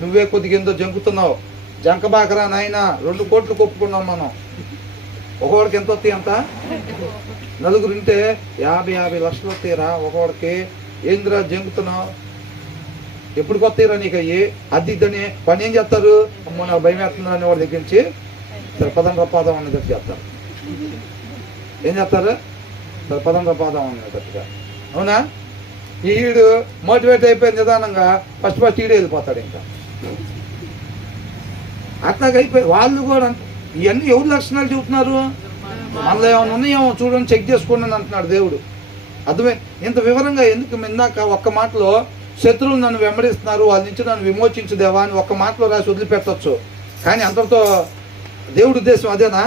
నువ్వే కొద్దిగా ఏందో జంకుతున్నావు. జంకబాకరా నాయన, 2 కోట్లు కొప్పుకున్నాం మనం. ఒకవాడికి ఎంత వస్తాయి అంత? నలుగురు ఉంటే 50 లక్షలు వస్తాయిరా ఒకవాడికి. ఏందిరా జంకుతున్నావు? ఎప్పుడు కొత్తరా నీకు అయ్యి? అద్దిద్దని పని ఏం చేస్తారు? అమ్మో నాకు భయం వేస్తుందా అని వాడి దగ్గర నుంచి సరే పదం అనే దగ్గర చేస్తారు. ఏం చేస్తారు? సరే పదం అనేటట్టుగా. అవునా? ఈడు మోటివేట్ అయిపోయిన నిదానంగా ఫస్ట్ ఈడే వెళ్ళిపోతాడు. ఇంకా అట్లాగ అయిపోయి వాళ్ళు కూడా ఇవన్నీ ఎవరు లక్షణాలు చూపుతున్నారు? మనలో ఏమైనా ఉన్నాయేమో చూడండి, చెక్ చేసుకోండి అని అంటున్నాడు దేవుడు. అర్థమే ఇంత వివరంగా ఎందుకు? ఇందాక ఒక్క మాటలో శత్రువులు నన్ను వెంబడిస్తున్నారు, వాళ్ళ నుంచి నన్ను విమోచించుదేవా అని ఒక్క మాటలో రాసి వదిలిపెట్టచ్చు. కానీ అంతటితో దేవుడి ఉద్దేశం అదేనా?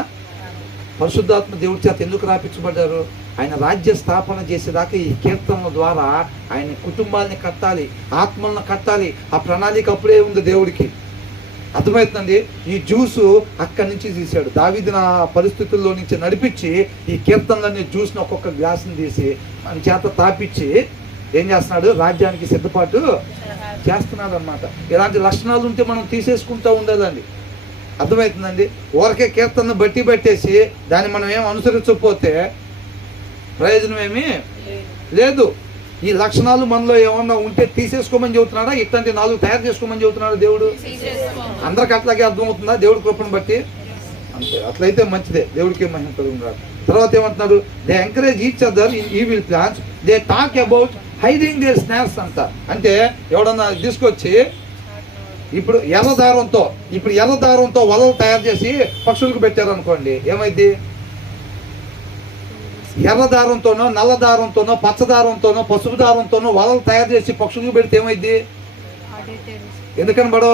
పరిశుద్ధాత్మ దేవుడి చేత ఎందుకు రాపించబడ్డారు? ఆయన రాజ్య స్థాపన చేసేదాకా ఈ కీర్తనల ద్వారా ఆయన కుటుంబాన్ని కట్టాలి, ఆత్మలను కట్టాలి. ఆ ప్రణాళిక అప్పుడే ఉంది దేవుడికి. అర్థమవుతుందండి? ఈ జ్యూసు అక్కడి నుంచి తీశాడు. దావీదు నా పరిస్థితుల్లో నుంచి నడిపించి ఈ కీర్తనలన్నీ జ్యూస్ని ఒక్కొక్క గ్లాసుని తీసి మన చేత తాపించి ఏం చేస్తున్నాడు? రాజ్యానికి సిద్ధపాటు చేస్తున్నాడు అన్నమాట. ఇలాంటి లక్షణాలు ఉంటే మనం తీసేసుకుంటూ ఉండేదండి. అర్థమవుతుందండి? ఊరకే కీర్తనను బట్టి పెట్టేసి దాన్ని మనం ఏం అనుసరించకపోతే ప్రయోజనం ఏమీ లేదు. ఈ లక్షణాలు మనలో ఏమన్నా ఉంటే తీసేసుకోమని చెబుతున్నాడా? ఇట్లాంటి 4 తయారు చేసుకోమని చెబుతున్నాడు దేవుడు. అందరికి అట్లాగే అర్థమవుతుందా దేవుడి కృపను బట్టి? అంతే. అట్లయితే మంచిదే, దేవుడికి మహిమ కలుగును. తర్వాత ఏమంటున్నాడు? They encourage each other in evil plans, they talk about hiding their snares అంట. అంటే ఎవడన్నా తీసుకొచ్చి ఇప్పుడు ఎర్ర దారంతో వలలు తయారు చేసి పక్షులకు పెట్టారు అనుకోండి, ఏమైంది? ఎర్ర దారంతోనో, నల్ల దారంతోనో, పచ్చ దారంతోనో, పసుపు దారంతోనో వలలు తయారు చేసి పక్షులకు పెడితే ఏమైంది? ఎందుకని పడో?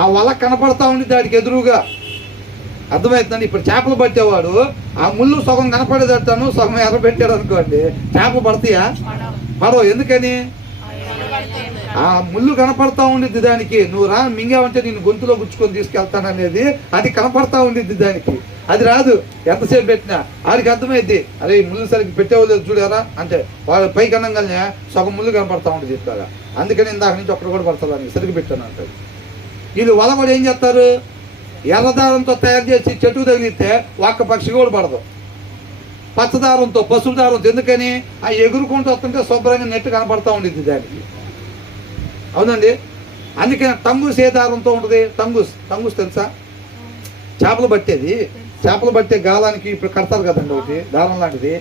ఆ వల కనపడతా ఉంది దానికి ఎదురుగా. అర్థమవుతుందండి? ఇప్పుడు చేపలు పట్టేవాడు ఆ ముళ్ళు సగం కనపడేదట్టాను, సగం ఎర్ర పెట్టాడు అనుకోండి, చేపలు పడతాయా? పడవు. ఎందుకని? ఆ ముళ్ళు కనపడతా ఉండిద్ది దానికి. నువ్వు రా మింగావంటే నేను గొంతులో గుచ్చుకొని తీసుకెళ్తాననేది అది కనపడతా ఉండిద్ది దానికి. అది రాదు ఎంతసేపు పెట్టినా. ఆడికి అర్థమైద్ది, అరే ఈ ముళ్ళు సరిగ్గా పెట్టేవాళ్ళు చూడారా అంటే వాళ్ళు పైకి అనంగానే సగం ముళ్ళు కనపడతా ఉంటుంది చెప్తారా. అందుకని ఇందాక నుంచి ఒక్కడ కూడా పడతా దానికి సరిగ్గా పెట్టాను అంటాడు. వీళ్ళు వల కూడా ఏం చేస్తారు? ఎర్రదారంతో తయారు చేసి చెట్టు తగిలితే ఒక్క పక్షి కూడా పడదు. పచ్చదారంతో, పసుపు దారంతో. ఎందుకని? ఆ ఎగురుకుంటూ వస్తుంటే శుభ్రంగా నెట్ కనపడతా ఉండిద్ది దానికి. అవునండి? అందుకని టంగుస్ ఏ దారంతో ఉంటుంది? టంగుస్ తెలుసా? చేపలు పట్టేది. చేపలు పట్టే గాలానికి ఇప్పుడు కడతారు కదండి ఒకటి దారం లాంటిది.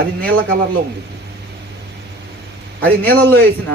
అది నీళ్ళ కలర్లో ఉంది. అది నీళ్ళల్లో వేసిన